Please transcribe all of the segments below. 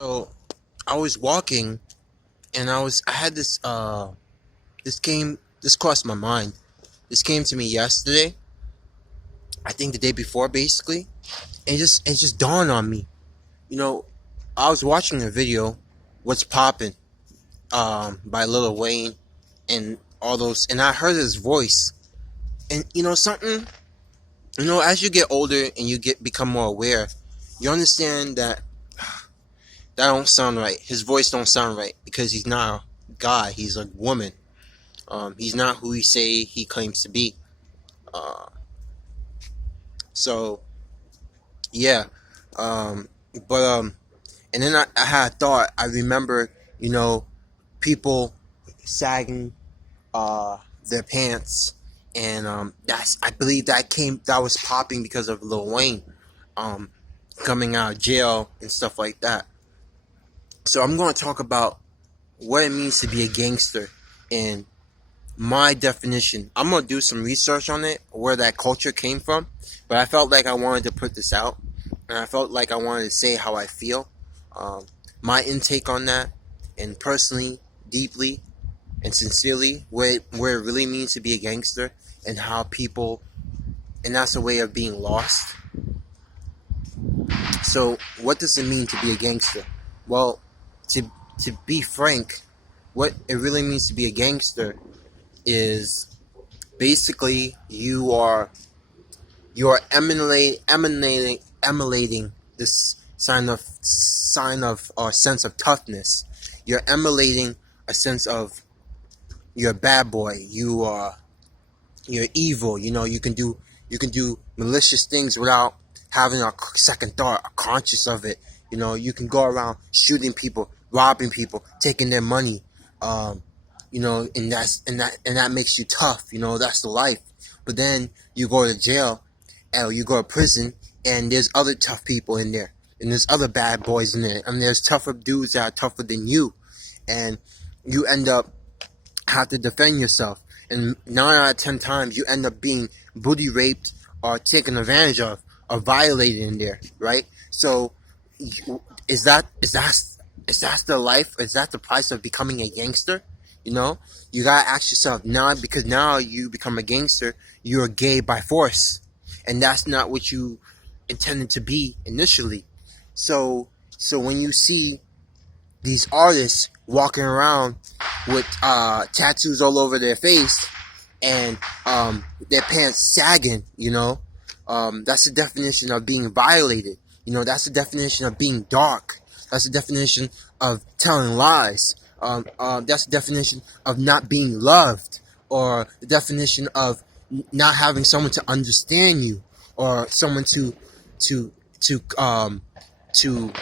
So I was walking and I had this crossed my mind. This came to me yesterday. I think the day before basically. And it just dawned on me. You know, I was watching a video, What's Poppin', by Lil Wayne and all those, and I heard his voice. And something, as you get older and you become more aware, you understand that that don't sound right. His voice don't sound right because he's not a guy, he's a woman. He's not who he say he claims to be. Uh, so yeah, um, but and then I had a thought. I remember, you know, people sagging their pants, and I believe that was popping because of Lil Wayne, um, coming out of jail and stuff like that. So I'm going to talk about what it means to be a gangster and my definition. I'm gonna do some research on it, where that culture came from, but I felt like I wanted to put this out, and I felt like I wanted to say how I feel, um, my intake on that, and personally, deeply, and sincerely, where it really means to be a gangster, and how people, and that's a way of being lost. So, what does it mean to be a gangster? Well, to to be frank, what it really means to be a gangster is basically you are emulating this sign of or sense of toughness. You're emulating a sense of you're a bad boy. You're evil. You can do malicious things without having a second thought, a conscious of it. You can go around shooting people, robbing people, taking their money. Um, and that makes you tough. That's the life. But then you go to jail, or you go to prison, and there's other tough people in there, and there's other bad boys in there, and there's tougher dudes that are tougher than you, and you end up have to defend yourself. And 9 out of 10 times, you end up being booty raped or taken advantage of or violated in there, right? So, is that the life? Is that the price of becoming a gangster? You know, you gotta ask yourself now, because now you become a gangster, you're gay by force, and that's not what you intended to be initially. So when you see these artists walking around with tattoos all over their face, and their pants sagging, that's the definition of being violated. That's the definition of being dark. That's the definition of telling lies. That's the definition of not being loved, or the definition of not having someone to understand you, or someone to to um to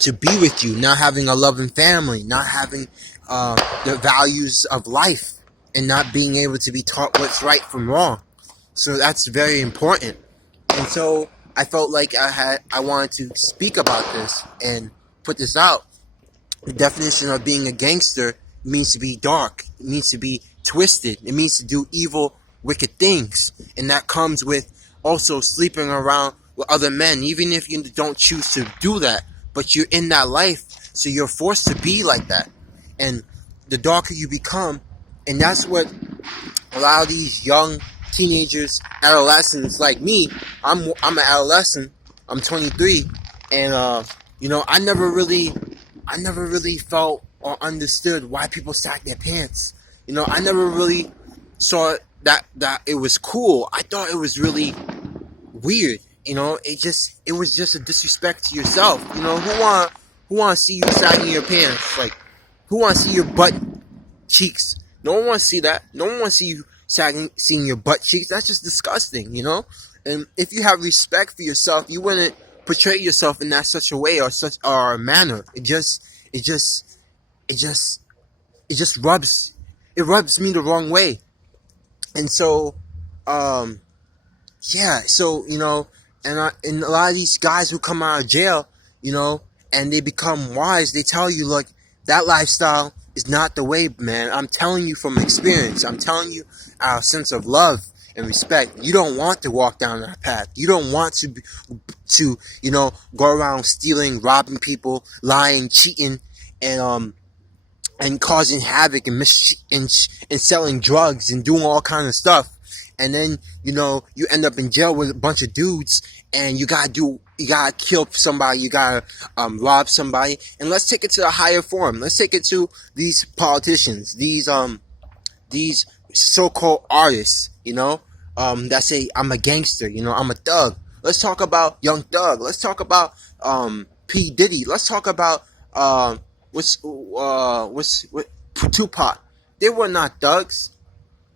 to be with you, not having a loving family, not having the values of life, and not being able to be taught what's right from wrong. So that's very important. And so I felt like I wanted to speak about this and put this out. The definition of being a gangster means to be dark. It means to be twisted. It means to do evil, wicked things. And that comes with also sleeping around with other men, even if you don't choose to do that. But you're in that life, so you're forced to be like that. And the darker you become, and that's what a lot of these young teenagers, adolescents like me, I'm an adolescent. I'm 23, and I never really felt or understood why people sag their pants. I never really saw that it was cool. I thought it was really weird. It was just a disrespect to yourself. Who want to see you sagging your pants? Like, who want to see your butt cheeks? No one wants to see that. No one wants to see you seeing your butt cheeks. That's just disgusting. And if you have respect for yourself, you wouldn't portray yourself in that such a way, or a manner. It just rubs me the wrong way. And so, yeah. So, and a lot of these guys who come out of jail, and they become wise, they tell you, look, that lifestyle is not the way, man. I'm telling you from experience. I'm telling you our sense of love and respect. You don't want to walk down that path. You don't want to go around stealing, robbing people, lying, cheating, and causing havoc and selling drugs and doing all kind of stuff. And then, you end up in jail with a bunch of dudes, and you gotta kill somebody, you gotta rob somebody. And let's take it to a higher form. Let's take it to these politicians, these so-called artists, that say, I'm a gangster, I'm a thug. Let's talk about Young Thug. Let's talk about P. Diddy. Let's talk about Tupac. They were not thugs.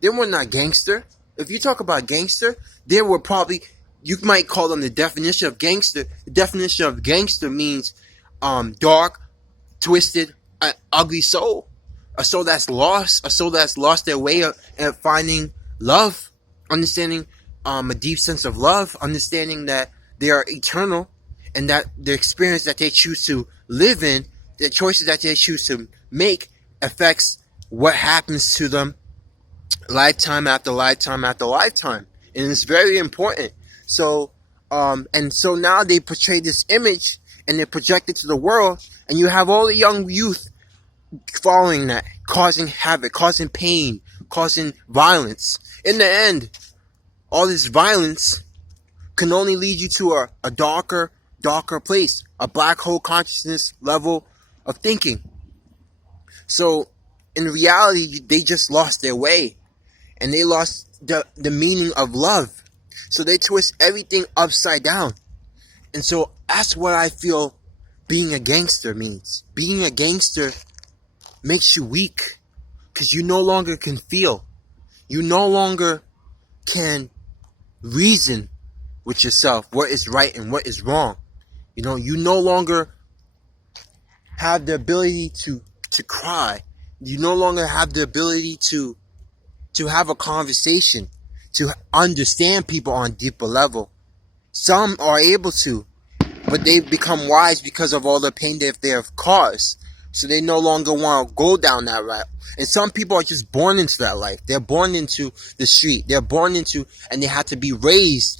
They were not gangster. If you talk about gangster, they were probably, you might call them the definition of gangster. The definition of gangster means dark, twisted, ugly soul. A soul that's lost their way of finding love, understanding a deep sense of love, understanding that they are eternal, and that the experience that they choose to live in, the choices that they choose to make, affects what happens to them lifetime after lifetime after lifetime. And it's very important. So now they portray this image and they project it to the world, and you have all the young youth following that, causing havoc, causing pain, causing violence. In the end, all this violence can only lead you to a darker place, a black hole consciousness level of thinking. So in reality, they just lost their way, and they lost the meaning of love. So they twist everything upside down. And so that's what I feel being a gangster means. Being a gangster makes you weak, because you no longer can feel. You no longer can reason with yourself what is right and what is wrong. You no longer have the ability to cry. You no longer have the ability to have a conversation, to understand people on a deeper level. Some are able to, but they've become wise because of all the pain that they have caused. So they no longer want to go down that route. And some people are just born into that life. They're born into the street. They're born into, and they have to be raised.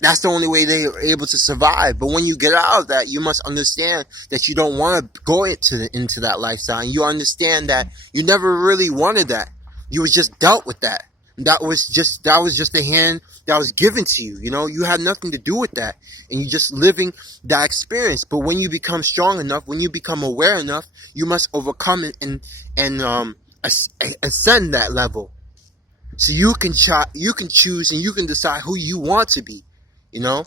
That's the only way they are able to survive. But when you get out of that, you must understand that you don't want to go into that lifestyle. And you understand that you never really wanted that. You was just dealt with that. That was just the hand that was given to you. You had nothing to do with that, and you're just living that experience. But when you become strong enough, when you become aware enough, you must overcome it and ascend that level. So you can choose, and you can decide who you want to be. And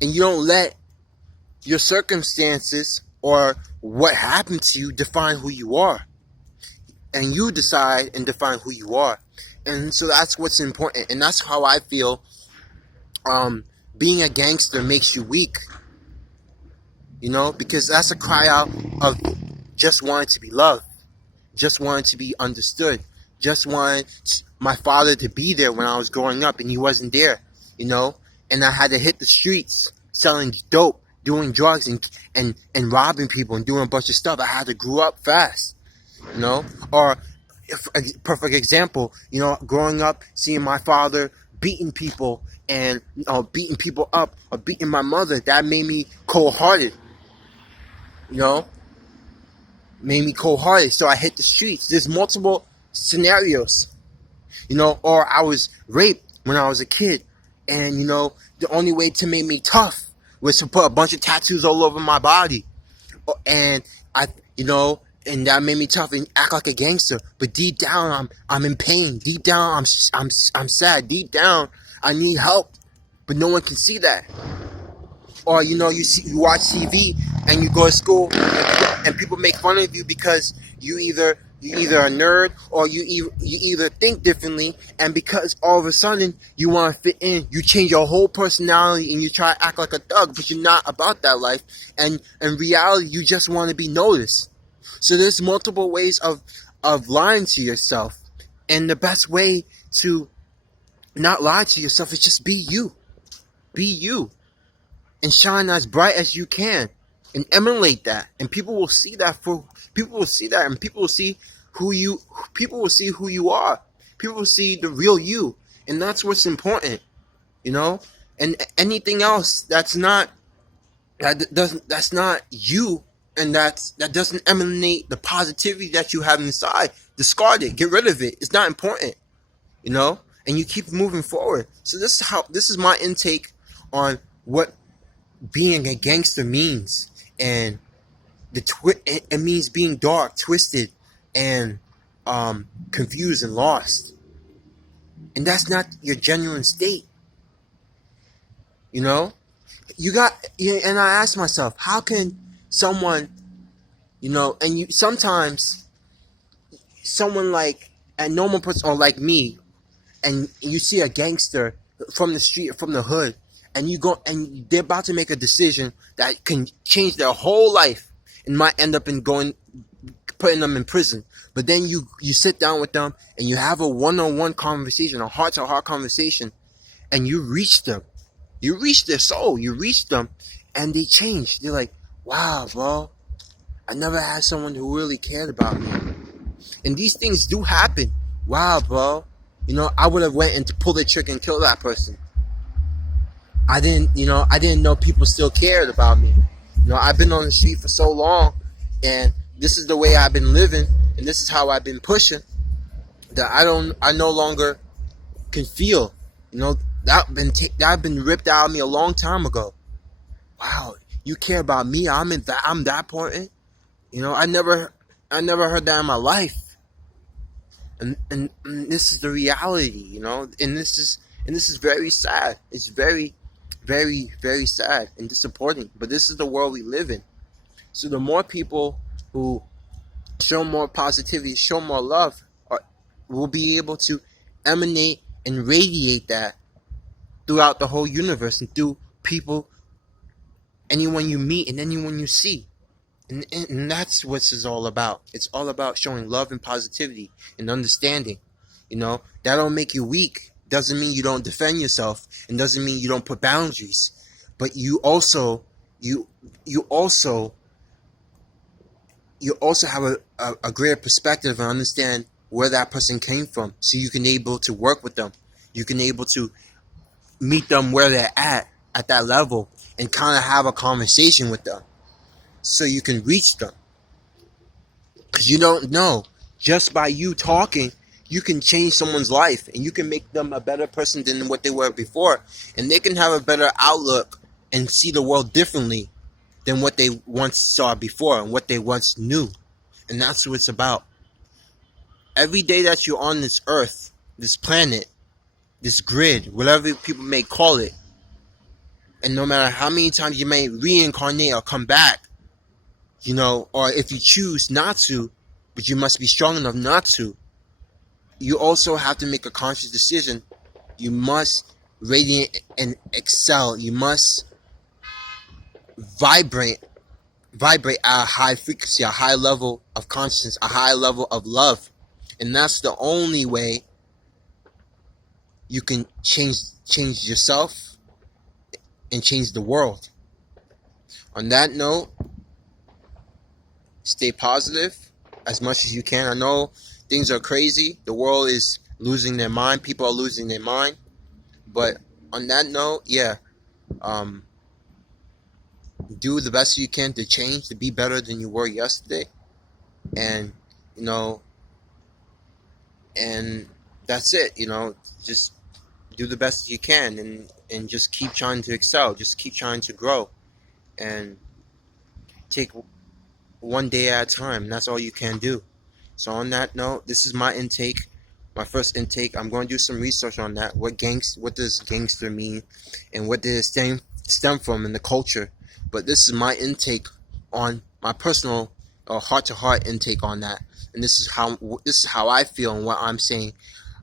you don't let your circumstances or what happened to you define who you are. And you decide and define who you are. And so that's what's important. And that's how I feel being a gangster makes you weak. Because that's a cry out of just wanting to be loved, just wanting to be understood, just wanting my father to be there when I was growing up, and he wasn't there, and I had to hit the streets selling dope, doing drugs, and robbing people and doing a bunch of stuff. I had to grow up fast, or a perfect example, growing up, seeing my father beating people and beating people up, or beating my mother, that made me cold-hearted. Made me cold-hearted. So I hit the streets. There's multiple scenarios, or I was raped when I was a kid, and the only way to make me tough was to put a bunch of tattoos all over my body, and and that made me tough and act like a gangster. But deep down, I'm in pain. Deep down, I'm sad. Deep down, I need help, but no one can see that. Or you watch TV and you go to school, and people make fun of you because you either a nerd, or you either think differently, and because all of a sudden you want to fit in, you change your whole personality and you try to act like a thug, but you're not about that life. And in reality, you just want to be noticed. So there's multiple ways of lying to yourself. And the best way to not lie to yourself is just be you. Be you. And shine as bright as you can. And emulate that. And people will see that and people will see who you are. People will see the real you. And that's what's important, you know. And anything else that's not you, and that doesn't emanate the positivity that you have inside, discard it, get rid of it. It's not important, you know. And you keep moving forward. So this is my intake on what being a gangster means. And it means being dark, twisted, and confused and lost. And that's not your genuine state, you know. And I ask myself, how can someone, and you sometimes someone like a normal person, or like me, and you see a gangster from the street, from the hood, and you go and they're about to make a decision that can change their whole life and might end up putting them in prison. But then you sit down with them and you have a one-on-one conversation, a heart-to-heart conversation, and you reach them. You reach their soul. You reach them, and they change. They're like, wow, bro, I never had someone who really cared about me. And these things do happen. Wow, bro, I would have went and to pull the trigger and kill that person. I didn't know people still cared about me. I've been on the street for so long, and this is the way I've been living, and this is how I've been pushing, that I no longer can feel, that been ripped out of me a long time ago. Wow, you care about me? I'm that important? I never heard that in my life. And this is the reality, and this is very sad. It's very, very, very sad and disappointing. But this is the world we live in. So the more people who show more positivity, show more love, will be able to emanate and radiate that throughout the whole universe and through people, anyone you meet and anyone you see. And that's what it's all about. It's all about showing love and positivity and understanding. That don't make you weak. Doesn't mean you don't defend yourself, and doesn't mean you don't put boundaries. But you also have a greater perspective and understand where that person came from, so you can able to work with them. You can able to meet them where they're at that level, and kind of have a conversation with them, so you can reach them. Because you don't know, just by you talking, you can change someone's life, and you can make them a better person than what they were before, and they can have a better outlook and see the world differently than what they once saw before and what they once knew. And that's what it's about. Every day that you're on this earth, this planet, this grid, whatever people may call it, and no matter how many times you may reincarnate or come back, or if you choose not to, but you must be strong enough not to, you also have to make a conscious decision. You must radiate and excel. You must vibrate at a high frequency, a high level of consciousness, a high level of love. And that's the only way you can change yourself and change the world. On that note, stay positive as much as you can. I know things are crazy. The world is losing their mind. People are losing their mind. But on that note, do the best you can to change, to be better than you were yesterday. And, and that's it, just do the best you can, and just keep trying to excel, just keep trying to grow, and take one day at a time. That's all you can do. So on that note, this is my intake, my first intake. I'm going to do some research on that. What does gangster mean, and what did it stem from in the culture? But this is my intake on my personal heart-to-heart intake on that, and this is how I feel and what I'm saying.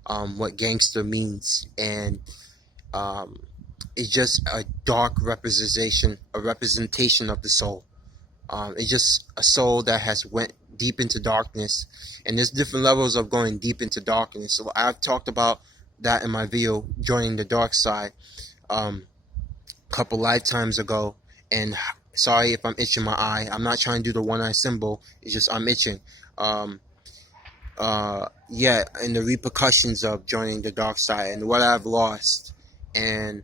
What gangster means, and it's just a dark representation of the soul. It's just a soul that has went deep into darkness, and there's different levels of going deep into darkness. So I've talked about that in my video, joining the dark side, a couple lifetimes ago. And sorry if I'm itching my eye. I'm not trying to do the one eye symbol. It's just I'm itching. yeah, and the repercussions of joining the dark side and what I've lost. And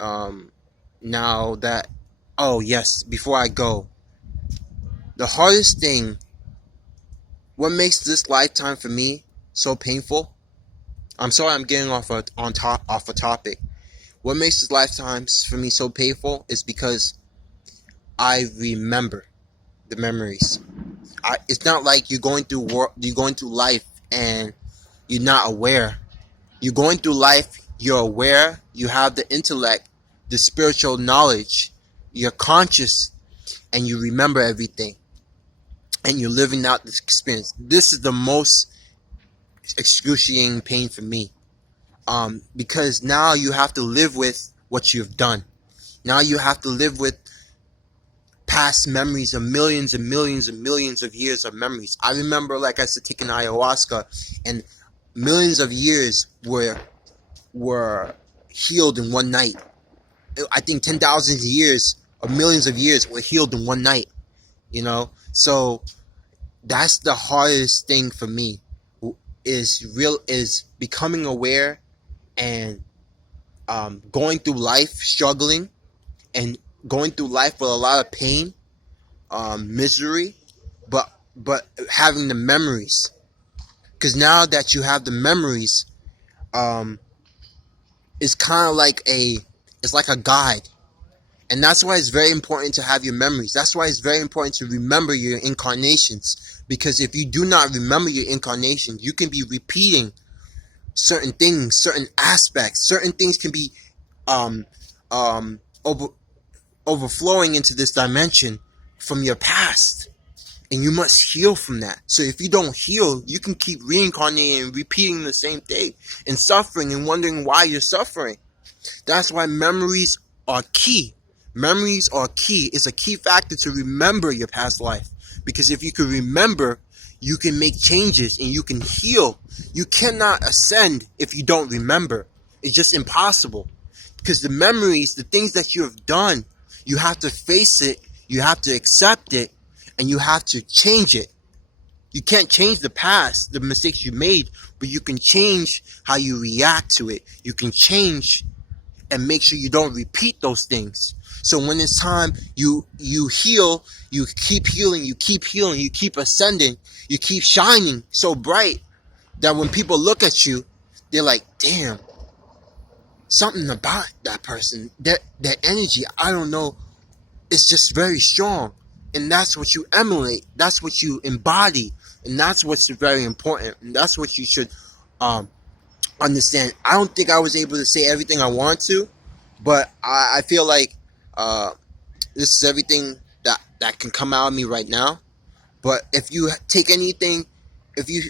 um, now that, oh yes, before I go, the hardest thing, what makes this lifetime for me so painful? I'm sorry, I'm getting off a topic. What makes this lifetime for me so painful is because I remember the memories. It's not like you're going through life and you're not aware. You're going through life, you're aware, you have the intellect, the spiritual knowledge, you're conscious, and you remember everything. And you're living out this experience. This is the most excruciating pain for me. Because now you have to live with what you've done. Now you have to live with past memories of millions and millions and millions of years of memories. I remember, like I said, taking ayahuasca, and millions of years were healed in one night. I think 10,000 years or millions of years were healed in one night. So that's the hardest thing for me. Is becoming aware and going through life, struggling, and going through life with a lot of pain, misery, but having the memories. Because now that you have the memories, it's kind of like it's like a guide. And that's why it's very important to have your memories. That's why it's very important to remember your incarnations. Because if you do not remember your incarnations, you can be repeating certain things, certain aspects. Certain things can be um, um, overflowing into this dimension from your past. And you must heal from that. So if you don't heal, you can keep reincarnating and repeating the same thing and suffering and wondering why you're suffering. That's why memories are key. Memories are key. It's a key factor to remember your past life. Because if you can remember, you can make changes and you can heal. You cannot ascend if you don't remember. It's just impossible. Because the memories, the things that you have done, you have to face it, you have to accept it, and you have to change it. You can't change the past, the mistakes you made, but you can change how you react to it. You can change and make sure you don't repeat those things. So when it's time, you heal, you keep healing, you keep ascending, you keep shining so bright that when people look at you, they're like, damn, something about that person, that energy, I don't know, it's just very strong. And that's what you emulate, that's what you embody, and that's what's very important, and that's what you should understand. I don't think I was able to say everything I want to, but I feel like this is everything that can come out of me right now. But if you take anything, if you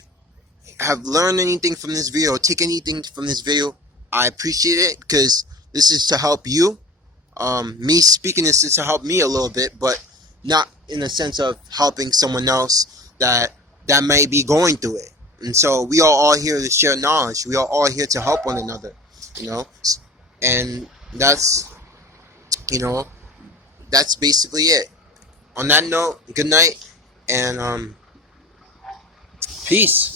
have learned anything from this video, or take anything from this video, I appreciate it, because this is to help you. Me speaking this is to help me a little bit, but not in the sense of helping someone else that may be going through it. And so we are all here to share knowledge. We are all here to help one another, and that's that's basically it. On that note, good night, and peace.